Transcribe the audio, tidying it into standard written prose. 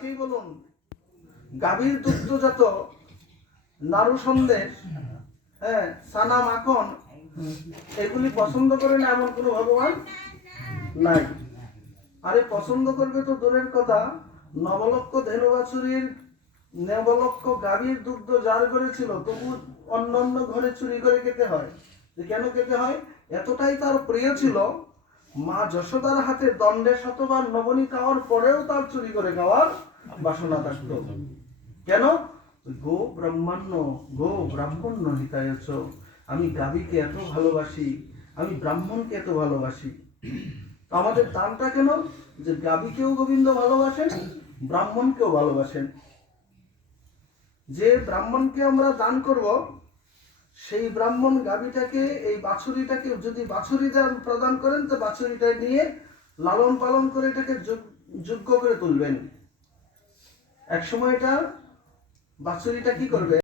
যাকেই বলুন গাভীর দুগ্ধজাত নাড়ু সন্দেশ, হ্যাঁ, সানা মাখন, এগুলি পছন্দ করে না এমন কোনো ভগবান নাই। আরে পছন্দ করবে তো দূরের কথা, নবলক্ষ ধেনু বাছুরীর নবলক্ষ গাভীর দুগ্ধ যার ঘরে ছিল তবু অন্য অন্য ঘরে চুরি করে খেতে হয়। কেন খেতে হয়? এতটাই তার প্রিয় ছিল, মা যশোদার হাতে দণ্ডে শতবার নবনী খাওয়ার পরেও তার চুরি করে খাওয়ার বাসনা থাকতো। কেন? গো ব্রহ্মাণ্য, গো ব্রাহ্মণ্য হিতায়চ। আমি গাভীকে এত ভালোবাসি, আমি ব্রাহ্মণকে এত ভালোবাসি। তো আমাদের দানটা কেন? যে গাভীকেও গোবিন্দ ভালোবাসেন, ব্রাহ্মণকেও ভালোবাসেন। যে ব্রাহ্মণকে আমরা দান করব, সেই ব্রাহ্মণ গাভীটাকে, এই বাছুরিটাকে যদি বাছুরি দান প্রদান করেন, তো বাছুরিটা নিয়ে লালন পালন করে এটাকে যোগ্য করে তুলবেন। এক সময় এটা বাছুরিটা কি করবে?